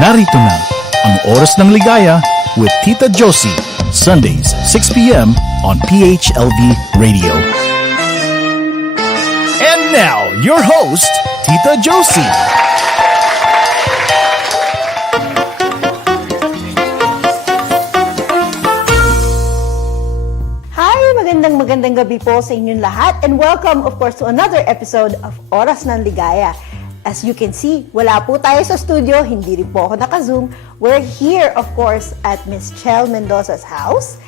Narito na ang Oras ng Ligaya with Tita Josie, Sundays, 6 p.m. on PHLV Radio. And now, your host, Tita Josie. Magandang gabi po sa inyong lahat, and welcome of course to another episode of Oras ng Ligaya. As you can see, wala po tayo sa studio, hindi rin po ako naka-zoom. We're here of course at Miss Chel Mendoza's house,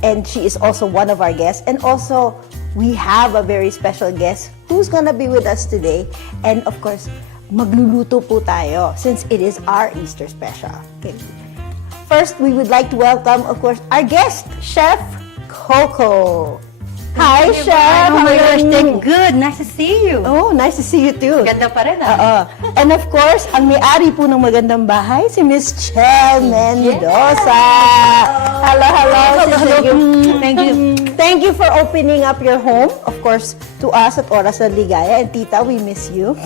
and she is also one of our guests, and also we have a very special guest who's gonna be with us today, and of course magluluto po tayo since it is our Easter special. Okay. First, we would like to welcome of course our guest, Chef Coco. Hi, Chef! Oh my gosh, thank good. Nice to see you. Oh, nice to see you too. Ganda pa rin And of course, ang may-ari po ng magandang bahay, si Miss Chel Mendoza. Hello. Thank you. Thank you for opening up your home, of course, to us at Oras ng Ligaya. And Tita, we miss you.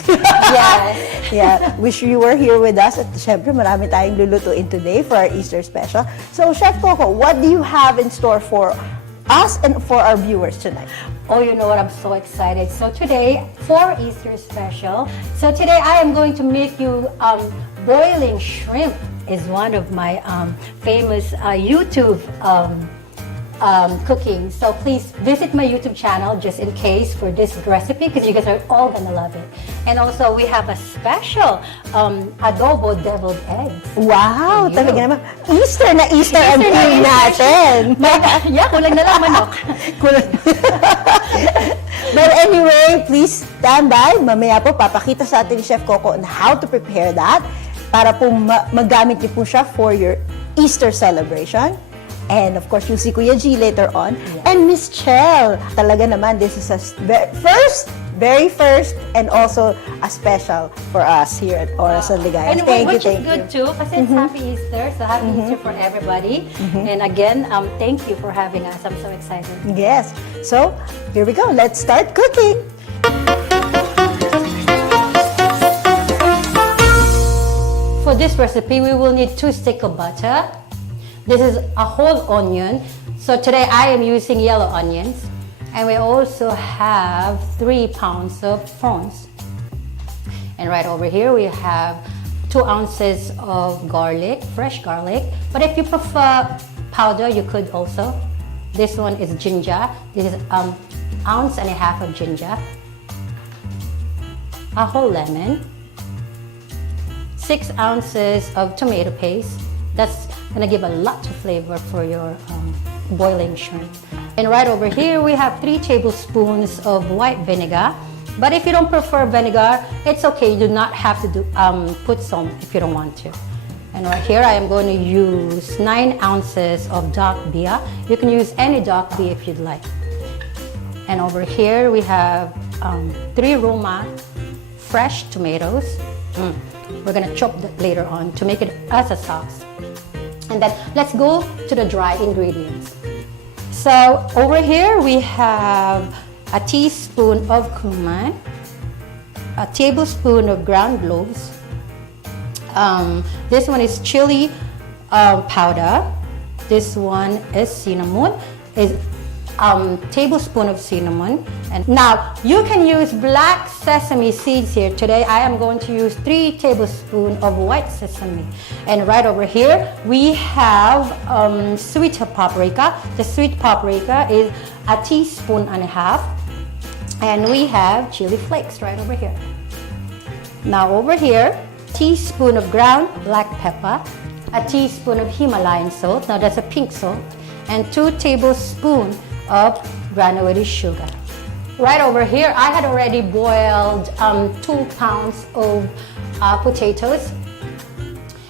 Yeah. Wish you were here with us. At syempre, marami tayong lulutuin today for our Easter special. So, Chef Coco, what do you have in store for us and for our viewers tonight? Oh, you know what? I'm so excited. So today, for Easter special, so today I am going to make you boiling shrimp. Is one of my famous YouTube cooking. So please visit my YouTube channel just in case for this recipe because you guys are all gonna love it. And also we have a special adobo deviled eggs. Wow! Talaga naman. Easter na Easter ang theme natin. Kulang na lang manok. But anyway, please stand by. Mamaya po papakita sa atin ni Chef Coco on how to prepare that para po magamit niyo po siya for your Easter celebration. And of course, you'll see Kuya G later on. Yeah. And Miss Chel, talaga naman, this is a very first, and also a special for us here at Oras ng Ligaya. And which is good too, kasi it's Happy Easter, so Happy Easter for everybody. And again, thank you for having us. I'm so excited. Yes. So, here we go. Let's start cooking. For this recipe, we will need 2 sticks of butter. This is a whole onion. So today I am using yellow onions. And we also have 3 pounds of prawns. And right over here we have 2 ounces of garlic, fresh garlic. But if you prefer powder, you could also. This one is ginger. This is 1.5 ounces of ginger. A whole lemon. 6 ounces of tomato paste. That's gonna give a lot of flavor for your boiling shrimp. And right over here, we have 3 tablespoons of white vinegar. But if you don't prefer vinegar, it's okay. You do not have to put some if you don't want to. And right here, I am going to use 9 ounces of dark beer. You can use any dark beer if you'd like. And over here, we have 3 Roma fresh tomatoes. We're gonna chop that later on to make it as a sauce. And then let's go to the dry ingredients. So over here we have a teaspoon of cumin, a tablespoon of ground cloves. This one is chili powder. This one is cinnamon. Is tablespoon of cinnamon. And now you can use black sesame seeds here. Today I am going to use 3 tablespoons of white sesame. And right over here we have sweet paprika. The sweet paprika is 1.5 teaspoons. And we have chili flakes right over here. Now over here, teaspoon of ground black pepper, 1 teaspoon of Himalayan salt. Now that's a pink salt. And 2 tablespoons of granulated sugar. Right over here, I had already boiled 2 pounds of potatoes.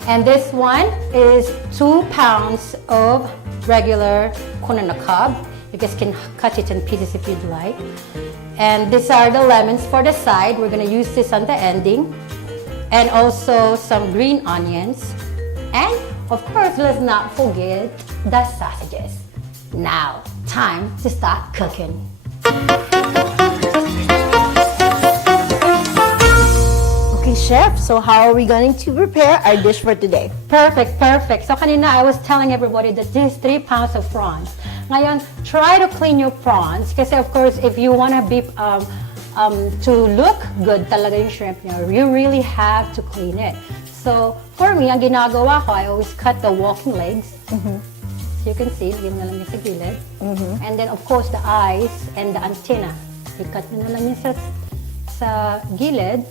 And this one is 2 pounds of regular corn on the cob. You guys can cut it in pieces if you'd like. And these are the lemons for the side. We're gonna use this on the ending. And also some green onions. And of course, let's not forget the sausages. Now, time to start cooking. Chef, so how are we going to prepare our dish for today? Perfect, perfect. So kanina I was telling everybody that this is 3 pounds of prawns. Ngayon, try to clean your prawns kasi of course if you want to be to look good talaga yung shrimp nyo, you really have to clean it. So for me, ang ginagawa ko, I always cut the walking legs. So you can see, lagyan mo na lang yung sa gilid. And then of course the eyes and the antenna. I-cut mo na lang yung sa gilid.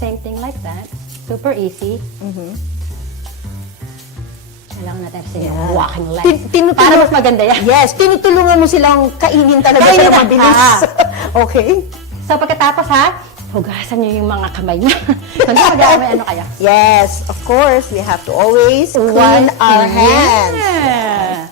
Same thing like that. Super easy. Kailangan natin sa walking legs. Para mas maganda yan. Yes, tinutulungan mo silang kainin talaga Kainin sa mabilis. Okay. So pagkatapos hugasan niyo yung mga kamay niyo. Hindi magamit ano kaya? Yes, of course, we have to always clean our hands. Yeah.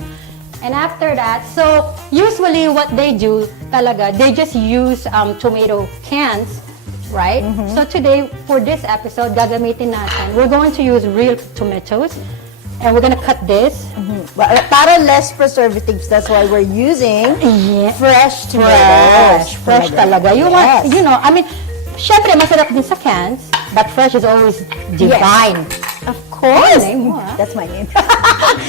And after that, so usually what they do talaga, they just use tomato cans, right? So today, for this episode, gagamitin natin, we're going to use real tomatoes. And we're gonna cut this. Para less preservatives, that's why we're using fresh tomatoes. Fresh talaga. You want, you know, I mean, syempre masarap din sa cans, but fresh is always divine. Of course. That's my name.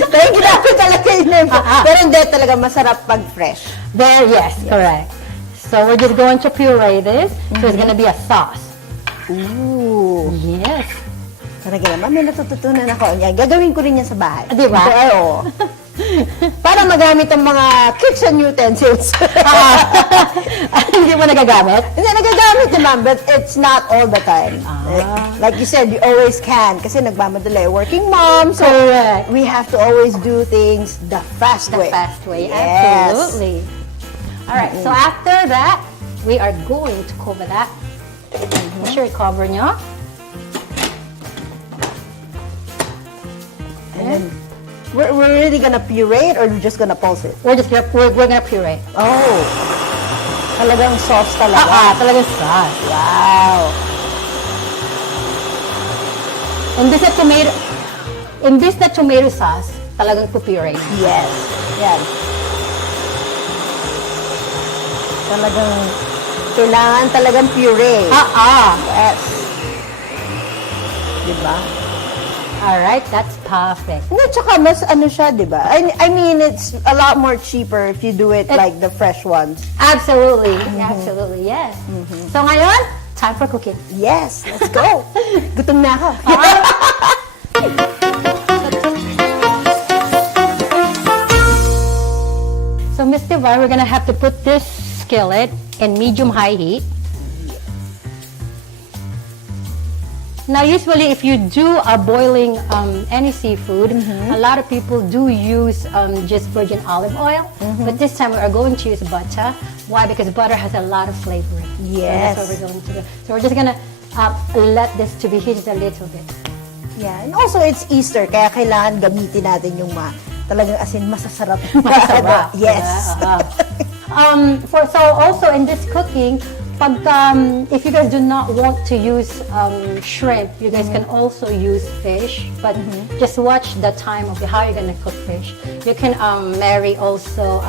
Thank you, dapat talaga yung name ko. Pero hindi talaga masarap pag fresh. There, yes, correct. So we're just going to puree this. So it's gonna be a sauce. Ooh. Yes. Talaga naman, may natututunan ako. Yan, gagawin ko rin yan sa bahay. Di ba? Oo. Para magamit ang mga kitchen utensils. Hindi mo nagagamit? Hindi, nagagamit naman, but it's not all the time. Like you said, you always can. Kasi nagmamadali. Working mom, so Correct. we have to always do things the fast way. The fast way, Yes. absolutely. All right, so after that, we are going to cover that. Make sure you cover nyo. And then, we're really gonna puree it or we're just gonna pulse it? We're gonna puree. Oh. Talagang sauce talaga. Talagang sauce. Wow. Imbis na tomato sauce, talagang pupuree. Yes. Yan. Talagang, kailangan talagang puree. Yes. Diba? Alright, that's perfect. Hindi, tsaka mas ano siya, diba? I mean, it's a lot more cheaper if you do it like the fresh ones. Absolutely. Absolutely, yes. So ngayon, time for cooking. Yes, let's go. Gutom na ako. So Miss Divine, we're gonna have to put this skillet in medium-high heat. Now, usually, if you do a boiling any seafood, a lot of people do use just virgin olive oil. But this time, we are going to use butter. Why? Because butter has a lot of flavor. Yes. So that's what we're going to do. So we're just gonna let this to be heated a little bit. Yeah, and also it's Easter, kaya kailangan gamitin natin yung talagang asin masasarap. Masarap. Yes. So also in this cooking, if you guys do not want to use shrimp, you guys can also use fish, but just watch the time of how you're gonna cook fish. You can marry also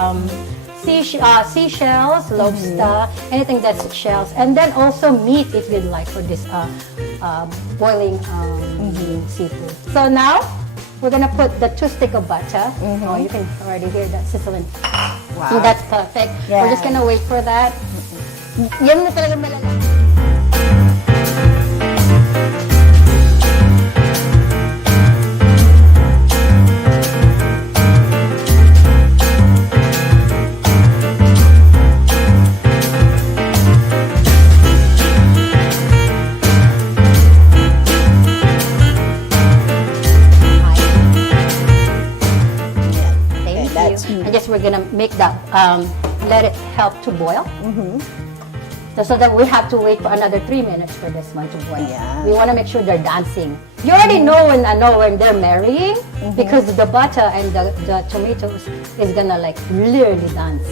seashells, lobster, anything that's shells, and then also meat if you'd like for this boiling seafood. So now we're gonna put the 2 sticks of butter. Oh, you can already hear that sizzling. Wow. That's perfect. Yeah. We're just gonna wait for that. Yan na talaga malala. And just we're gonna make that, let it help to boil. So that we have to wait for another 3 minutes for this one to boil. Yeah. We want to make sure they're dancing. You already know when they're marrying because the butter and the tomatoes is gonna like really dance.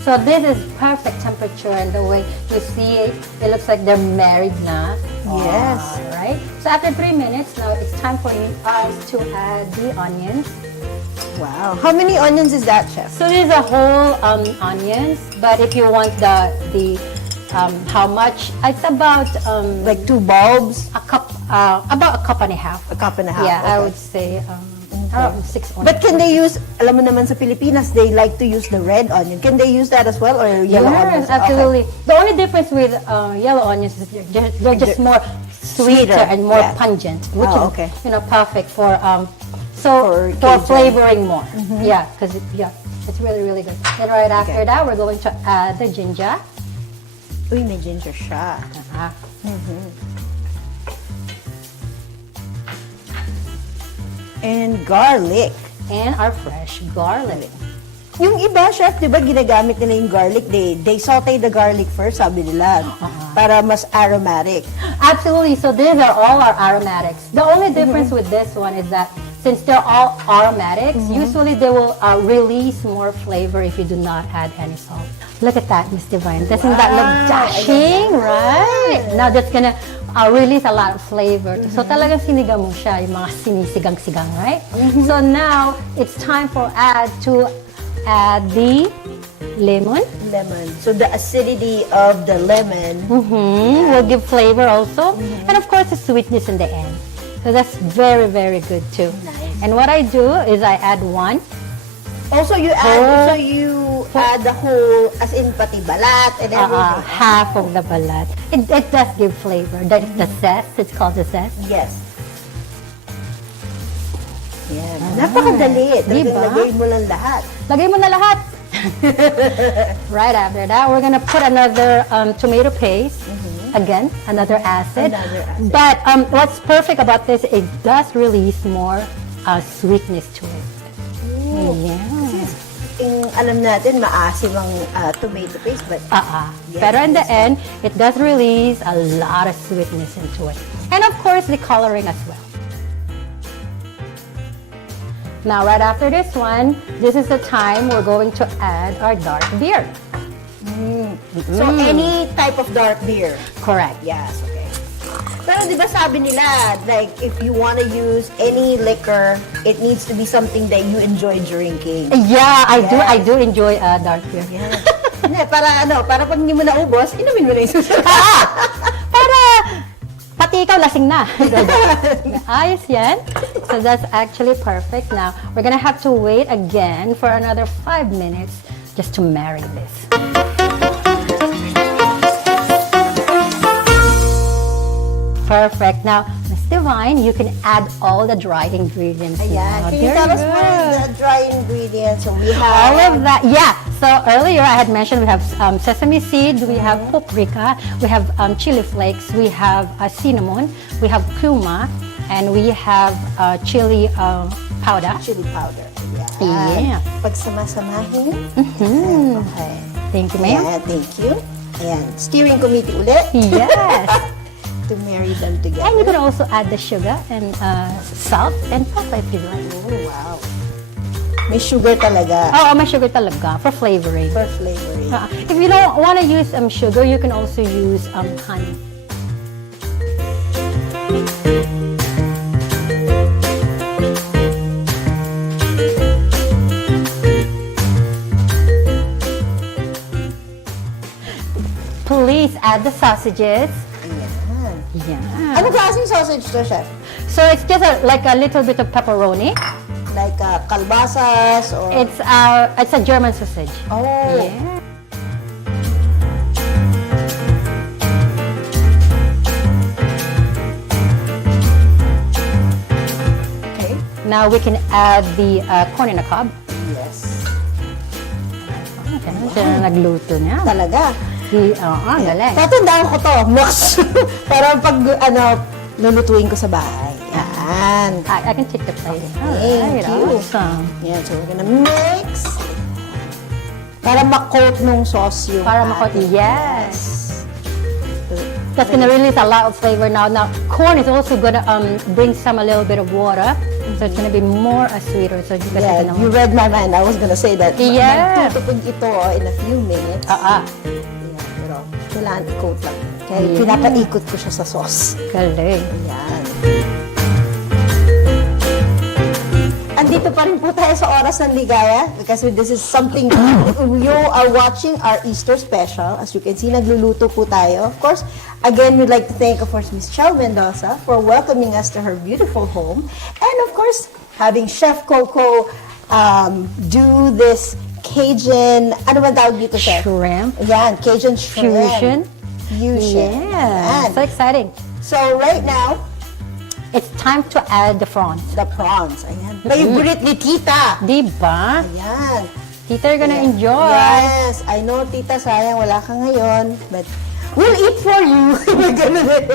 So this is perfect temperature, and the way you see it, it looks like they're married now. Yes. All right. So after 3 minutes, now it's time for us to add the onions. Wow. How many onions is that, Chef? So this is a whole onions, but if you want the how much. It's about Like 2 bulbs? a cup, about a cup and a half. A cup and a half. Yeah, I okay. would say around 6 onions. But can they use, alam mo naman sa Pilipinas, they like to use the red onion. Can they use that as well, or yellow onions? Yes, absolutely. The only difference with yellow onions is they're just more sweeter and more yeah. pungent, which Oh, is okay. perfect for For for Cajun. flavoring more. Yeah, because it's really really good. Then right after Okay. that, we're going to add the ginger. Uy, may ginger siya. Ah. And garlic. And our fresh garlic. Yung iba, chef, di ba ginagamit nila yung garlic? They saute the garlic first, sabi nila, para mas aromatic. Absolutely. So these are all our aromatics. The only difference with this one is that since they're all aromatics, usually they will release more flavor if you do not add any salt. Look at that, Miss Divine. Doesn't that look dashing, right? Now that's gonna release a lot of flavor. So talagang sinigang mo siya, yung mga sinisigang-sigang, right? So now it's time for to add the lemon. Lemon. So the acidity of the lemon. Will give flavor also. And of course the sweetness in the end. So that's very, very good too. Nice. And what I do is I add one. Also, you add, add the whole, as in pati balat and everything. Half of the balat. It does give flavor. The zest, it's called the zest. Yes. Yan. Napakadali. Talagang Diba? lagay mo lang lahat. Lagay mo na lahat. Right after that, we're gonna put another tomato paste. Again, another acid. Another acid. But what's perfect about this, it does release more sweetness to it. Yeah. Alam natin, maasim ang tomato paste, but yes, Pero in the end, it does release a lot of sweetness into it. And of course, the coloring as well. Now, right after this one, this is the time we're going to add our dark beer. so any type of dark beer. Correct. Yes, okay. Pero di ba sabi nila, like, if you want to use any liquor, it needs to be something that you enjoy drinking. Yeah, Yes. I do enjoy dark beer. Yeah. Hindi, para pag hindi mo naubos, inumin mo na yung susunod. Para pati ikaw lasing na. Ayos yan. So that's actually perfect. Now, we're gonna have to wait again for another 5 minutes just to marry this. Perfect. Now, Miss Divine, you can add all the dry ingredients Ayan. now. Can you There tell us go. what are the dry ingredients? So we have All of that, yeah. So earlier I had mentioned we have sesame seed, we have paprika, we have chili flakes, we have cinnamon, we have kuma, and we have chili powder. chili powder. Yeah. Pag sama-samahin. Okay. Thank you, ma'am. Yeah, thank you. Ayan. Steering committee ulit. Yes. To marry them together. And you can also add the sugar and salt and pepper if you like. Oh, wow. May sugar talaga Oh, may sugar talaga for flavoring. for flavoring. If you don't want to use sugar, you can also use honey. Please add the sausages. Ayan. Yeah. Ano klaseng sausage to, chef? So it's just like a little bit of pepperoni. Like kalbasas or... It's a German sausage. Oh. Yeah. Okay. Now we can add the corn in a cob. Yes. Siya na nagluto niya. Talaga. Galing. Tatandaan ko to, Mox. Para pag, lulutuin ko sa bahay. Yan. I can take the plate. Thank you. Awesome. Yan, so we're gonna mix. Para ma-coat nung sauce yung Para makot. ating- Yes. That's gonna release a lot of flavor now. Now, corn is also gonna bring a little bit of water. So it's gonna be more sweeter. So you Yeah, gonna you read my mind. I was gonna say that. Yeah. Magtutupog ito in a few minutes. Yeah, pero kailangan i-coat lang. Kaya Yeah. pinapaikot ko siya sa sauce. Galing. Ayan. andito pa rin po tayo sa Oras ng Ligaya because this is something you are watching our Easter special. As you can see, nagluluto po tayo. Of course, again, we'd like to thank, of course, Miss Chel Mendoza for welcoming us to her beautiful home. And of course, having Chef Coco do this Cajun, ano ba tawag dito, Chef? Shrimp. Yan, Cajun Fusion. shrimp. Fusion. Yeah, Yan. so exciting. So right now, It's time to add the prawns. the prawns. Ayan. Favorite ni Tita. Diba? Ayan. Tita, you're gonna Ayan. enjoy. Yes. I know, Tita, sayang wala ka ngayon. But we'll eat for you. Ganun eh.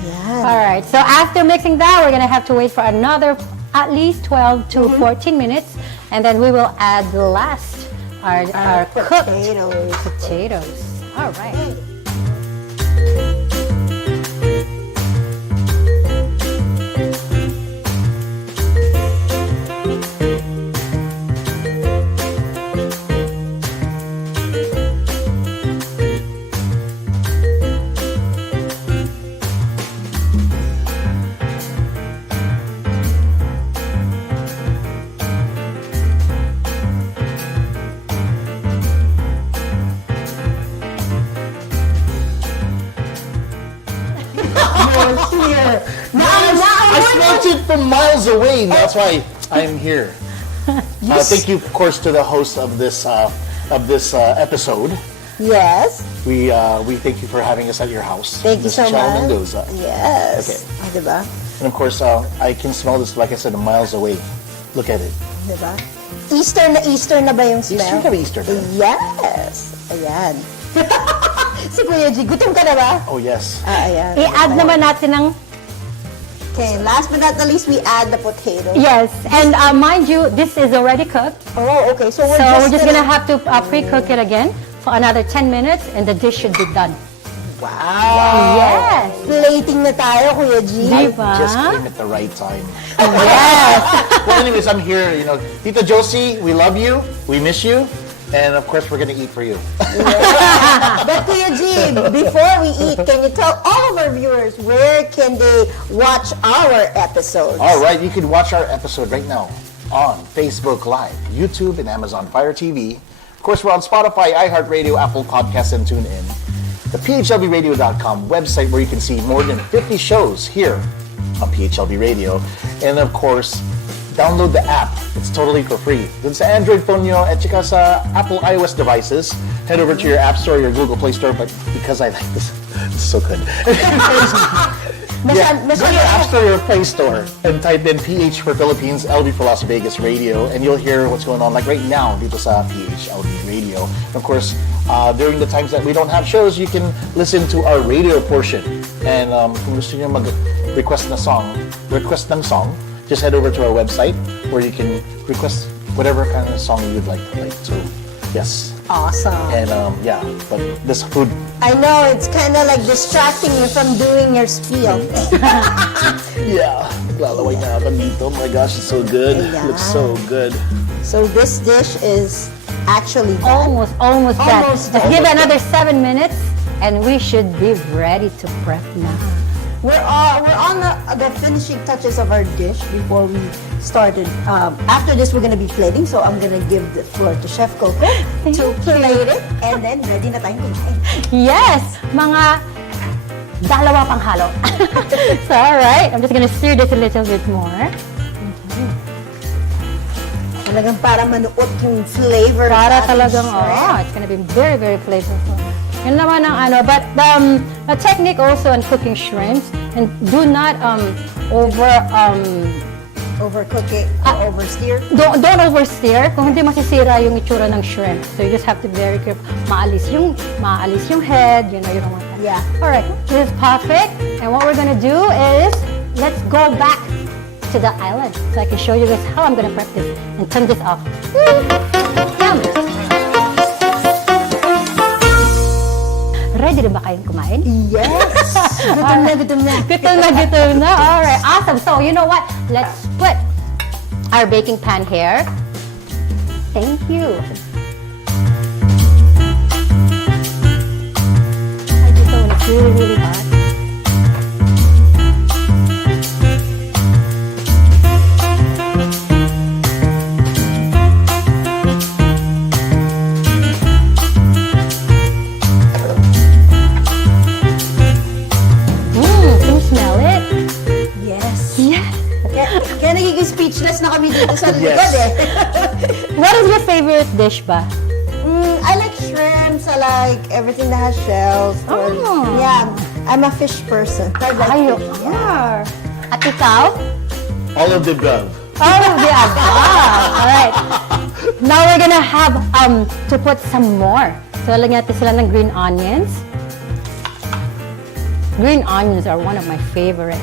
Ayan. All right, so after mixing that, we're gonna have to wait for another at least 12 to 14 minutes, and then we will add the last, our cooked Potatoes. potatoes. All right. Here. I smelled it from miles away. That's why I'm here. Thank you, of course, to the host of this episode. Yes. We thank you for having us at your house. Thank you Miss so Chel much. Mendoza. Yes. Okay. Ah, diba? And of course, I can smell this, like I said, miles away. Look at it. Diba? Easter na ba yung smell? Easter na ba Easter na? Yes. Ayan. Si Kuya G, gutom ka na ba? Oh yes. Ah, ayan. I-add naman natin ng, Okay, last but not the least, we add the potato. yes, and mind you, this is already cooked. Oh, okay. So So we're just gonna have to pre-cook it again for another 10 minutes, and the dish should be done. Wow. Yes. Plating na tayo, Kuya G. Diba? Just came at the right time. Yes. Well, anyways, I'm here. You know, Tita Josie, we love you. We miss you. And of course, we're gonna eat for you. But Kuya G, before we eat, can you tell all of our viewers where can they watch our episodes? All right, you can watch our episode right now on Facebook Live, YouTube, and Amazon Fire TV. Of course, we're on Spotify, iHeartRadio, Apple Podcasts, and TuneIn. The PHLBRadio.com website where you can see more than 50 shows here on PHLB Radio. And of course, download the app. It's totally for free. Dun sa Android phone nyo at saka sa Apple iOS devices, head over to your App Store, your Google Play Store, but because I like this is so good. Yeah, go to your App Store or Play Store and type in PH for Philippines, LB for Las Vegas Radio, and you'll hear what's going on. Like right now, dito sa PHLB Radio. Of course, during the times that we don't have shows, you can listen to our radio portion. And kung gusto nyo mag-request ng song, just head over to our website where you can request whatever kind of song you'd like to play. So, yes. Awesome. And yeah, but this food. I know, it's kind of like distracting you from doing your spiel. Yeah. Lalaway na ako dito. Oh my gosh, it's so good. Yeah. Looks so good. So this dish is actually done. Almost done. Almost Just done. give it another 7 minutes, and we should be ready to prep now. We're on the finishing touches of our dish before we started. After this, we're gonna be plating, so I'm gonna give the floor to Chef Coco to plate it, and then ready na tayong kumain. Yes, mga dalawa pang halo. So, all right, I'm just gonna stir this a little bit more. Talagang para manuot yung flavor. Para ng ating talagang, shrimp. it's gonna be very, very flavorful. Yun naman ang ano, but a technique also in cooking shrimps, and do not Overcook it, oversteer. don't oversteer kung hindi masisira yung itsura ng shrimp. So you just have to be very careful. Maalis yung head, you know, you don't want that. Yeah. All right, this is perfect. And what we're gonna do is, let's go back to the island so I can show you guys how I'm gonna prep this and turn this off. Yum! Ready na ba kayong kumain? Yes! Gutom na, gutom na. Gutom na. All right, awesome. So, you know what? Let's put our baking pan here. Thank you. I just know when it's really, really hot. magiging speechless na kami dito sa Yes. likod eh. What is your favorite dish ba? I like shrimps. I like everything that has shells. Oh. Yeah, I'm a fish person. I like Ay, you fish. are. At ikaw? All of the above. All of the above. Alright. Now we're gonna have to put some more. So lagyan natin sila ng green onions. Green onions are one of my favorite.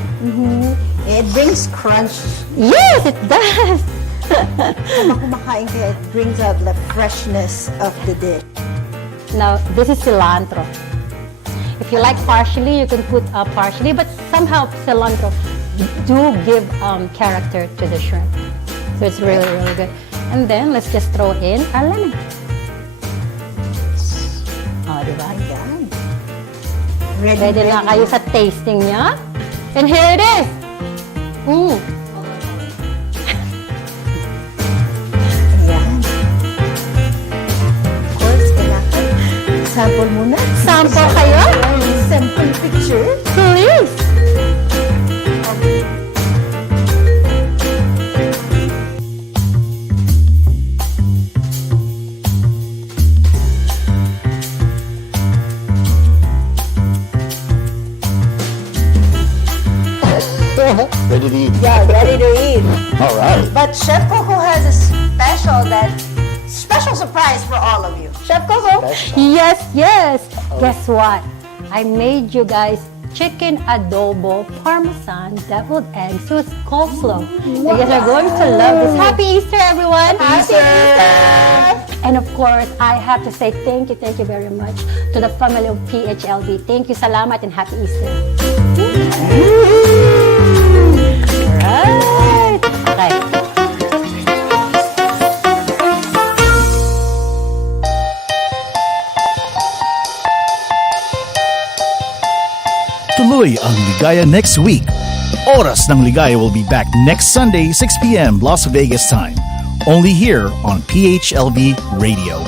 It brings crunch. Yes, it does. Habang kumakain kaya it brings out the freshness of the dish. Now, this is cilantro. If you like parsley, you can put parsley, but somehow cilantro do give character to the shrimp. So it's really, really good. And then, let's just throw in our lemon. Oh, diba? Ayan. Ready na kayo sa tasting niya. And here it is. Mm. Ayan. Of course, kailangan sample muna. Sample kayo? Sample picture. Please. Ready to eat. Yeah, ready to eat. All right. But Chef Coco has a special surprise for all of you. Chef Coco. Yes, yes. Guess what? I made you guys chicken adobo parmesan deviled eggs with coleslaw. You guys are going to love this. Happy Easter, everyone. Happy Easter. And of course, I have to say thank you very much to the family of PHLB. Thank you, salamat, and happy Easter. Right. Okay. Tuloy ang Ligaya next week. Oras ng Ligaya will be back next Sunday, 6 p.m. Las Vegas time. Only here on PHLV Radio.